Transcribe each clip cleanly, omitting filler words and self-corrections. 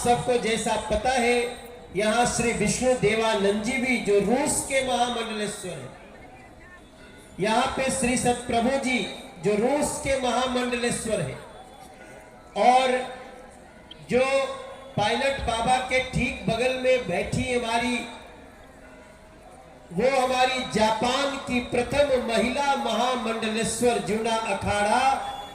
सबको जैसा पता है, यहाँ श्री विष्णु देवानंद जी भी जो रूस के महामंडलेश्वर हैं, यहाँ पे श्री सतप्रभु जी जो रूस के महामंडलेश्वर हैं, और जो पायलट बाबा के ठीक बगल में बैठी हमारी, वो हमारी जापान की प्रथम महिला महामंडलेश्वर जूना अखाड़ा,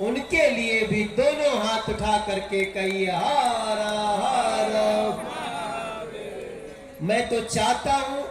उनके लिए भी दोनों हाथ उठा करके कहिए हारा हारा। मैं तो चाहता हूं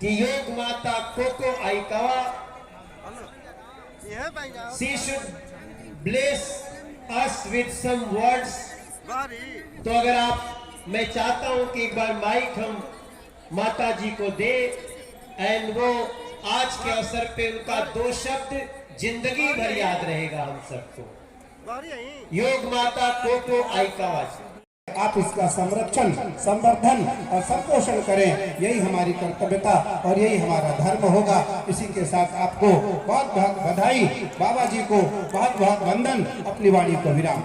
कि योग माता cocoa आइकावा, she should bless us with some words। तो अगर आप, मैं चाहता हूं कि एक बार माइक हम माता जी को दे, एंड वो आज के अवसर पे उनका 2 शब्द जिंदगी भर याद रहेगा हम सबको। योग माता कोको आइकावा जी, आप इसका संरक्षण, संवर्धन और संपोषण करें, यही हमारी कर्तव्यता और यही हमारा धर्म होगा। इसी के साथ आपको बहुत बहुत बधाई, बाबा जी को बहुत बहुत वंदन, अपनी वाणी को विराम।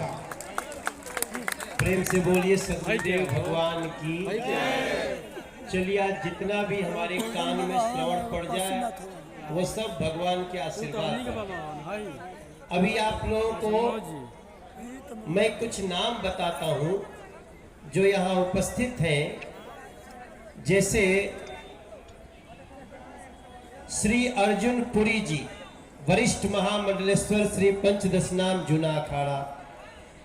प्रेम से बोलिए सतगुरुदेव भगवान की। चलिए आज जितना भी हमारे कान में श्रवण पड़ जाए वो सब भगवान के आशीर्वाद है। अभी आप लोगों को मैं कुछ नाम बताता हूं जो यहाँ उपस्थित हैं, जैसे श्री अर्जुन पुरी जी, वरिष्ठ महामंडलेश्वर श्री पंचदशनाम जूना अखाड़ा।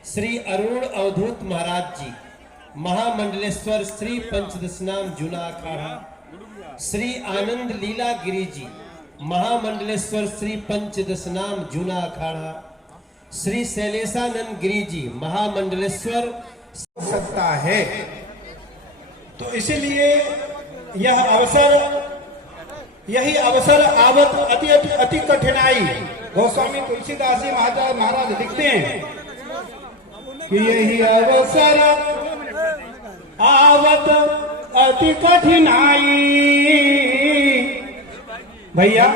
श्री अरुण अवधूत महाराज जी, महामंडलेश्वर श्री पंचदशनाम जूना अखाड़ा। श्री आनंद लीला गिरी जी, महामंडलेश्वर श्री पंचदशनाम जूना अखाड़ा। श्री शैलेशानंद गिरी जी, महामंडलेश्वर सकता है। तो इसीलिए यह अवसर, यही अवसर आवत अति अति अति कठिनाई। गोस्वामी तुलसीदास जी महाराज लिखते हैं कि यही अवसर आवत अति कठिनाई। भैया,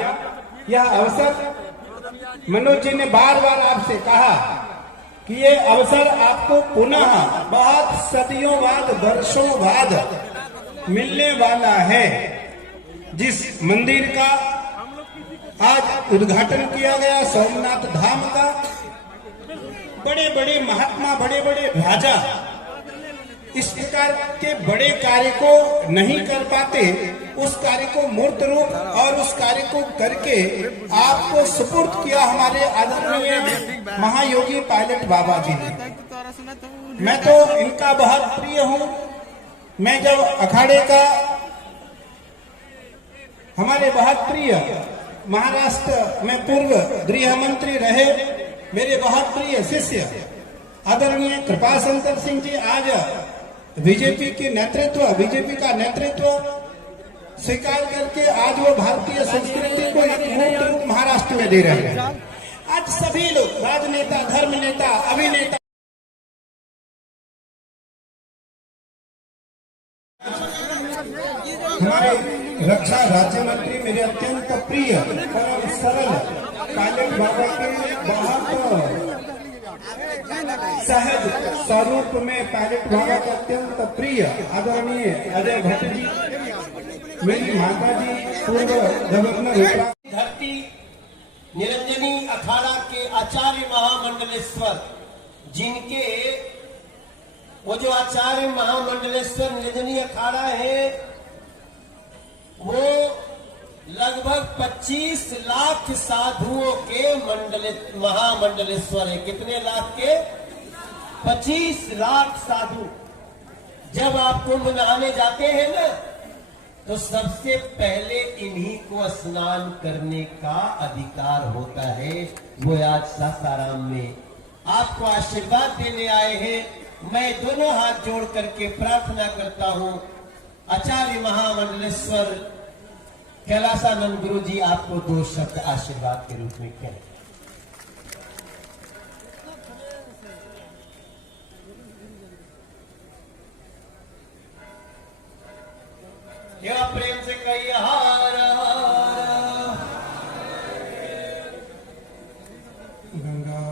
यह अवसर मनोज जी ने बार बार आपसे कहा कि ये अवसर आपको पुनः बहुत सदियों बाद, वर्षों बाद मिलने वाला है। जिस मंदिर का आज उद्घाटन किया गया, सोमनाथ धाम का, बड़े बड़े महात्मा, बड़े बड़े राजा इस प्रकार के बड़े कार्य को नहीं कर पाते, उस कार्य को मूर्त रूप और उस कार्य को करके आपको सुपुर्द किया हमारे आदरणीय महायोगी पायलट बाबा जी ने। मैं तो इनका बहुत प्रिय हूँ। मैं जब अखाड़े का, हमारे बहुत प्रिय महाराष्ट्र में पूर्व गृह मंत्री रहे मेरे बहुत प्रिय शिष्य आदरणीय कृपाशंकर सिंह जी आज बीजेपी की नेतृत्व, बीजेपी का नेतृत्व स्वीकार करके आज वो भारतीय संस्कृति को एक मूर्त रूप महाराष्ट्र में दे रहे हैं। आज सभी लोग, राजनेता, धर्म नेता, अभिनेता, हमारे रक्षा राज्य मंत्री, मेरे अत्यंत प्रिय परम सरल पायलट बाबा के बहुत सहज स्वरूप में पायलट बाबा का अत्यंत प्रिय आदरणीय अजय भट्ट जी, मेरी माता जी पूर्व गवर्नर धरती निरंजनी अखाड़ा के आचार्य महामंडलेश्वर, जिनके वो जो आचार्य महामंडलेश्वर निरंजनी अखाड़ा है, वो लगभग 25 लाख साधुओं के महामंडलेश्वर है। कितने लाख के? 25 लाख साधु। जब आप कुंभ नहाने जाते हैं ना, तो सबसे पहले इन्हीं को स्नान करने का अधिकार होता है। वो आज सासाराम में आपको आशीर्वाद देने आए हैं। मैं दोनों हाथ जोड़ करके प्रार्थना करता हूं, आचार्य महामंडलेश्वर कैलासानंद गुरु जी आपको 2 शब्द आशीर्वाद के रूप में कहें। क्या प्रेम से कहिए हार हार। गंगा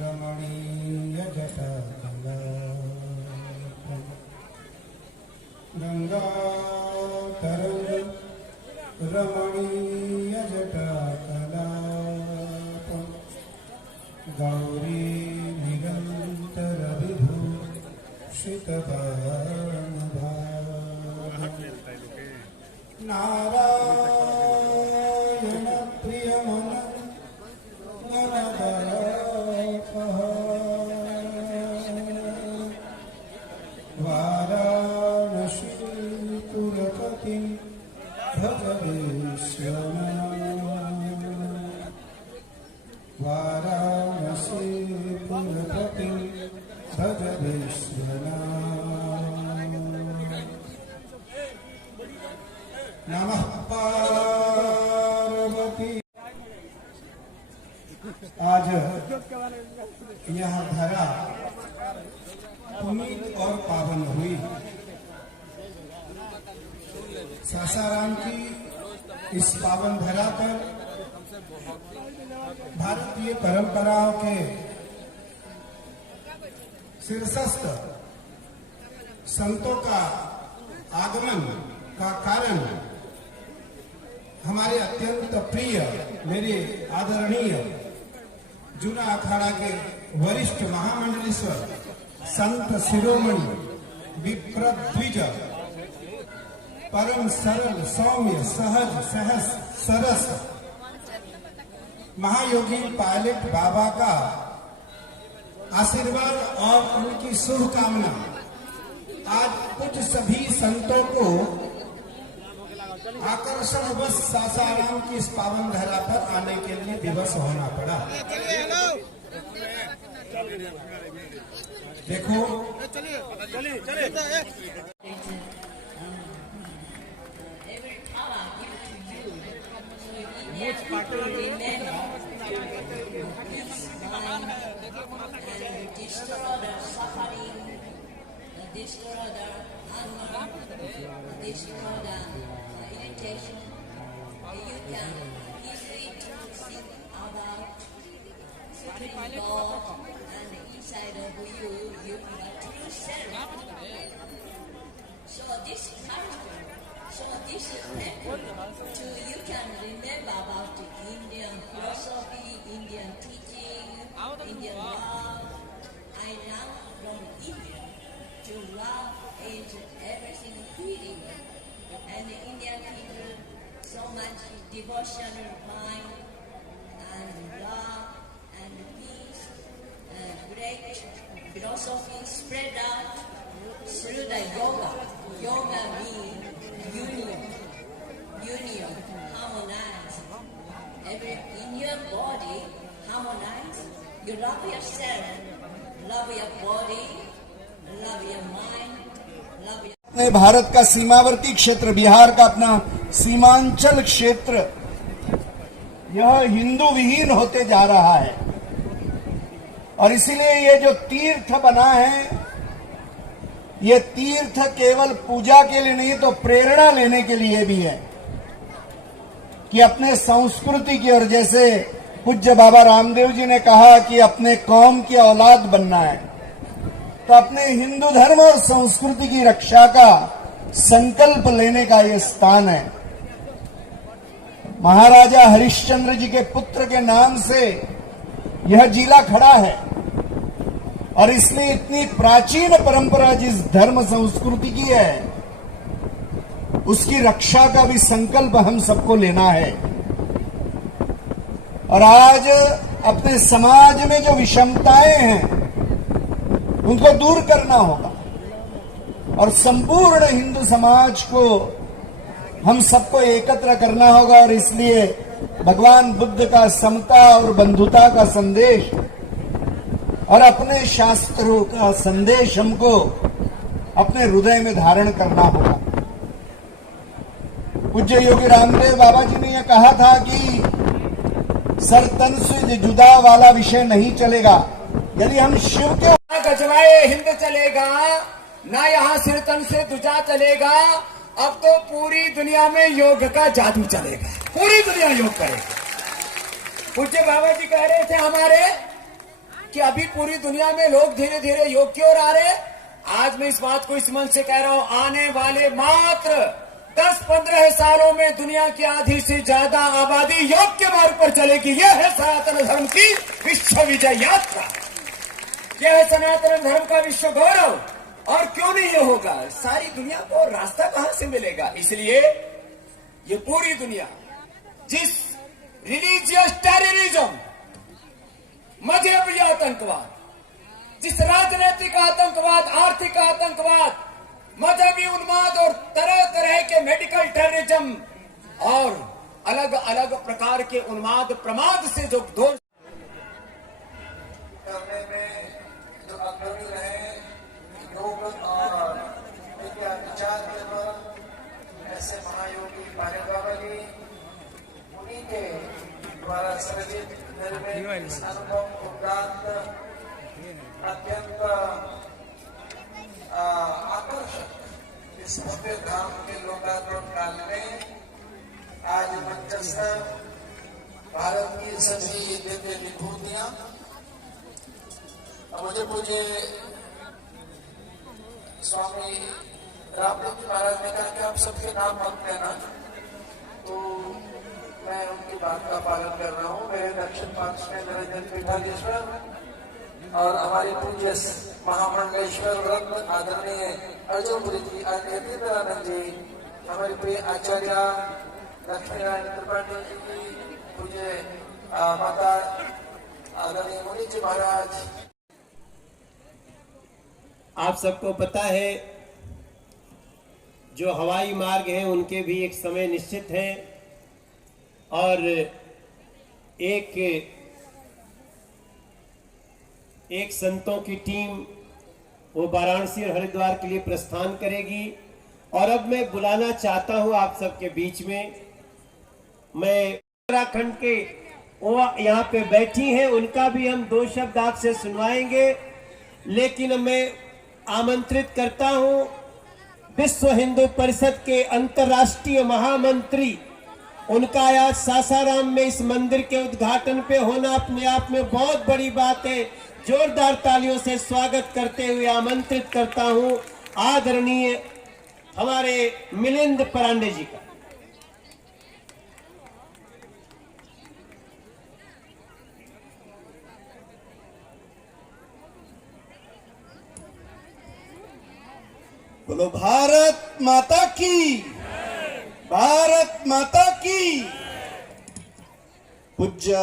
रमणीय जटा गंगा तरंग रमणीय जटाकलापं गौरी निरंतर विभूषितवर्णभागं नारायण प्रियमनंगनदरपः वाराणसीपुरपतिं भज विश्वनाथ वाराणसीपुरपतिं भज विश्वनाथ नमः पार्वती। आज यह धरा पुनीत और पावन हुई। सासाराम की इस पावन धरा पर भारतीय परंपराओं के शीर्षस्थ संतों का आगमन का कारण हमारे अत्यंत प्रिय मेरे आदरणीय जूना अखाड़ा के वरिष्ठ महामंडलेश्वर संत शिरोमणि विप्रद्विज परम सरल सौम्य सहज सहस सरस महायोगी पायलट बाबा का आशीर्वाद और उनकी शुभकामना आज कुछ सभी संतों को आकर्षण बस सासाराम की इस पावन धरा पर आने के लिए विवश होना पड़ा। देखो destroy the hunger, destroy the irritation. You can easily think about Supreme God and inside of you, you are true self. So this character, so this temple, to you can remember about Indian philosophy, Indian teaching, Indian love. I love from India. To love is everything feeling, and the Indian people so much devotional mind and love and peace, great philosophy spread out through the yoga. Yoga means union, harmonize. In your body, harmonize. You love yourself, love your body. अपने भारत का सीमावर्ती क्षेत्र बिहार का अपना सीमांचल क्षेत्र यह हिंदू विहीन होते जा रहा है और इसीलिए ये जो तीर्थ बना है ये तीर्थ केवल पूजा के लिए नहीं तो प्रेरणा लेने के लिए भी है कि अपने संस्कृति की और जैसे पूज्य बाबा रामदेव जी ने कहा कि अपने कौम की औलाद बनना है तो अपने हिंदू धर्म और संस्कृति की रक्षा का संकल्प लेने का यह स्थान है। महाराजा हरिश्चंद्र जी के पुत्र के नाम से यह जिला खड़ा है और इसलिए इतनी प्राचीन परंपरा जिस धर्म संस्कृति की है उसकी रक्षा का भी संकल्प हम सबको लेना है। और आज अपने समाज में जो विषमताएं हैं उनको दूर करना होगा और संपूर्ण हिंदू समाज को हम सबको एकत्र करना होगा और इसलिए भगवान बुद्ध का समता और बंधुता का संदेश और अपने शास्त्रों का संदेश हमको अपने हृदय में धारण करना होगा। पूज्य योगी रामदेव बाबा जी ने यह कहा था कि सर तन से जुदा वाला विषय नहीं चलेगा। यदि हम शिव के गजवाए हिंद चलेगा ना यहाँ सिर तन से दुजा चलेगा। अब तो पूरी दुनिया में योग का जादू चलेगा, पूरी दुनिया योग करेगी। पूज्य बाबा जी कह रहे थे हमारे कि अभी पूरी दुनिया में लोग धीरे धीरे योग की ओर आ रहे। आज मैं इस बात को इस मन से कह रहा हूं, आने वाले मात्र 10-15 सालों में दुनिया की आधी से ज्यादा आबादी योग के मार्ग पर चलेगी। यह है सनातन धर्म की विश्व विजय यात्रा, यह है सनातन धर्म का विश्व गौरव। और क्यों नहीं ये होगा? सारी दुनिया को रास्ता कहां से मिलेगा? इसलिए ये पूरी दुनिया जिस रिलीजियस टेररिज्म, मजहबी आतंकवाद, जिस राजनीतिक आतंकवाद, आर्थिक आतंकवाद, मजहबी उन्माद और तरह तरह के मेडिकल टेररिज्म और अलग अलग प्रकार के उन्माद प्रमाद से जो दोष करने में जो अग्रणी रहे योग और विचार के द्वारा, ऐसे महायोगी पायल बाबा जी, उन्हीं के द्वारा सृजित निर्मित इस अनुभव उपरांत अत्यंत आकर्षक इस भव्य धाम के लोकार्पण काल में आज मंचस्थ भारत की सभी दिव्य विभूतियां, मुझे पूज्य स्वामी रामदेव जी महाराज ने कहा कि आप सबके नाम मत लेना, तो मैं उनकी बात का पालन कर रहा हूँ। मेरे दक्षिण पार्श्व में निरंजन पीठाधीश्वर और हमारे पूज्य महामंडलेश्वर व्रत आदरणीय अर्जुनपुरी जी, यतीन्द्रानंद जी, हमारे प्रिय आचार्य लक्ष्मीनारायण त्रिपाठी जी, पूज्य माता आदरणीय मुनि जी महाराज। आप सबको पता है जो हवाई मार्ग है उनके भी एक समय निश्चित है, और एक संतों की टीम वो वाराणसी और हरिद्वार के लिए प्रस्थान करेगी। और अब मैं बुलाना चाहता हूं आप सबके बीच में, मैं उत्तराखंड के वो यहाँ पे बैठी हैं, उनका भी हम 2 शब्द आपसे सुनवाएंगे। लेकिन मैं आमंत्रित करता हूं विश्व हिंदू परिषद के अंतर्राष्ट्रीय महामंत्री, उनका आज सासाराम में इस मंदिर के उद्घाटन पे होना अपने आप में बहुत बड़ी बात है। जोरदार तालियों से स्वागत करते हुए आमंत्रित करता हूं आदरणीय हमारे मिलिंद परांडे जी का। बोलो भारत माता की, भारत माता की। पूज्य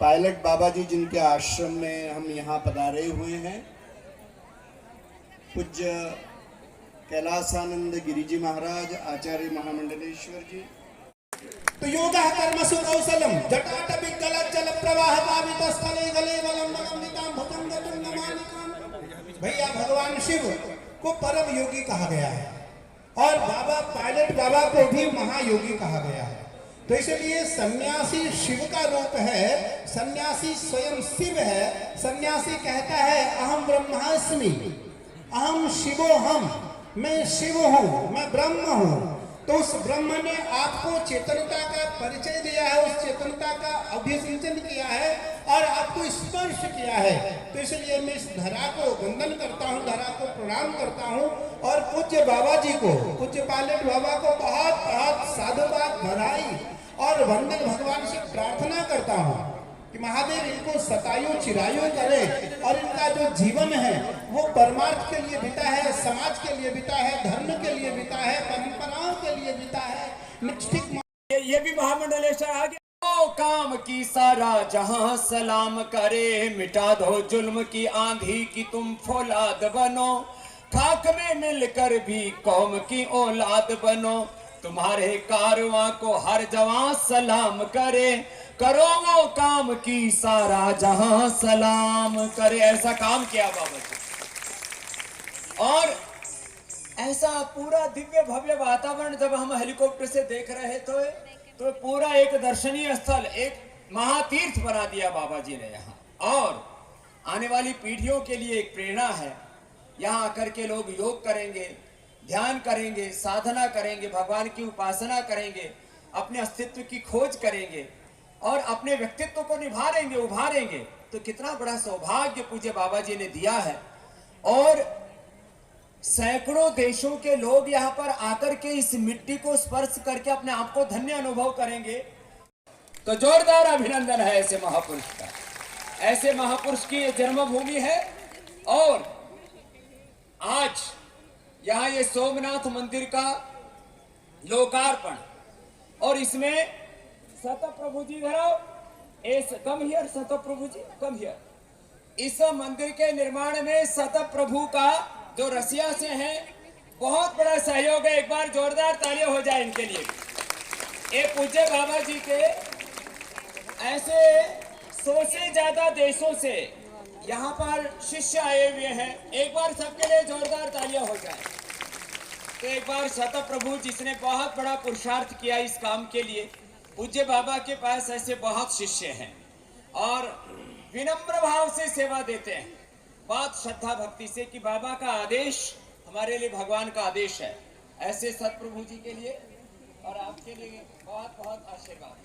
पायलट बाबा जी जिनके आश्रम में हम यहाँ पधारे हुए हैं, पूज्य कैलासानंद गिरी जी महाराज, आचार्य महामंडलेश्वर जी। तो योगा कर्मसु कौशलम जटाटपि जल प्रवाह पावित स्थले गले बलम नगमितां भुजंग तुंगमानिकां। भैया भगवान शिव को परम योगी कहा गया है और बाबा पायलट बाबा को भी महायोगी कहा गया है। तो इसलिए सन्यासी शिव का रूप है, सन्यासी स्वयं शिव है। सन्यासी कहता है अहम ब्रह्मास्मि, अहम शिवो हम, मैं शिव हूँ, मैं ब्रह्म हूँ। तो उस ब्रह्म ने आपको चेतनता का परिचय दिया है, उस चेतनता का अभिसिंचन किया है और आपको स्पर्श किया है। तो इसलिए मैं इस धरा को वंदन करता हूँ, धरा को प्रणाम करता हूँ और पूज्य बाबा जी को, पूज्य पायलट बाबा को बहुत बहुत साधुवाद, बधाई और वंदन भगवान से प्रार्थना करता हूँ कि महादेव इनको सतायु चिरायु करे और इनका जो जीवन है वो परमार्थ के लिए बीता है, समाज के लिए बीता है, धर्म के लिए बीता है, परंपराओं के लिए बीता है। ये भी महामंडलेश्वर आ गया। ओ काम की सारा जहां सलाम करे, मिटा दो जुल्म की आंधी की तुम फौलाद बनो, खाक में मिलकर भी कौम की औलाद बनो, तुम्हारे कारवां को हर जवां सलाम करे, करो वो काम की सारा जहां सलाम करे। ऐसा काम किया बाबा जी और ऐसा पूरा दिव्य भव्य वातावरण जब हम हेलीकॉप्टर से देख रहे थे तो पूरा एक दर्शनीय स्थल, एक महातीर्थ बना दिया बाबा जी ने यहाँ। और आने वाली पीढ़ियों के लिए एक प्रेरणा है। यहाँ आकर के लोग योग करेंगे, ध्यान करेंगे, साधना करेंगे, भगवान की उपासना करेंगे, अपने अस्तित्व की खोज करेंगे और अपने व्यक्तित्व को निभारेंगे, उभारेंगे। तो कितना बड़ा सौभाग्य पूज्य बाबा जी ने दिया है। और सैकड़ों देशों के लोग यहाँ पर आकर के इस मिट्टी को स्पर्श करके अपने आप को धन्य अनुभव करेंगे। तो जोरदार अभिनंदन है ऐसे महापुरुष का। ऐसे महापुरुष की ये जन्मभूमि है और आज यहाँ ये सोमनाथ मंदिर का लोकार्पण और इसमें सतप्रभु जी come here सतप्रभु ji come here. इस मंदिर के निर्माण में सतप्रभु का जो रसिया से है बहुत बड़ा सहयोग है। एक बार जोरदार तालियां हो जाए इनके लिए। ये पूज्य बाबा जी के ऐसे 100 से ज्यादा देशों से यहाँ पर शिष्य आए हुए हैं। एक बार सबके लिए जोरदार तालियां हो जाए। तो एक बार सतप्रभु जिसने बहुत बड़ा पुरुषार्थ किया इस काम के लिए, पूज्य बाबा के पास ऐसे बहुत शिष्य हैं और विनम्र भाव से सेवा देते हैं, बात श्रद्धा भक्ति से कि बाबा का आदेश हमारे लिए भगवान का आदेश है। ऐसे सतप्रभु जी के लिए और आपके लिए बहुत बहुत आशीर्वाद।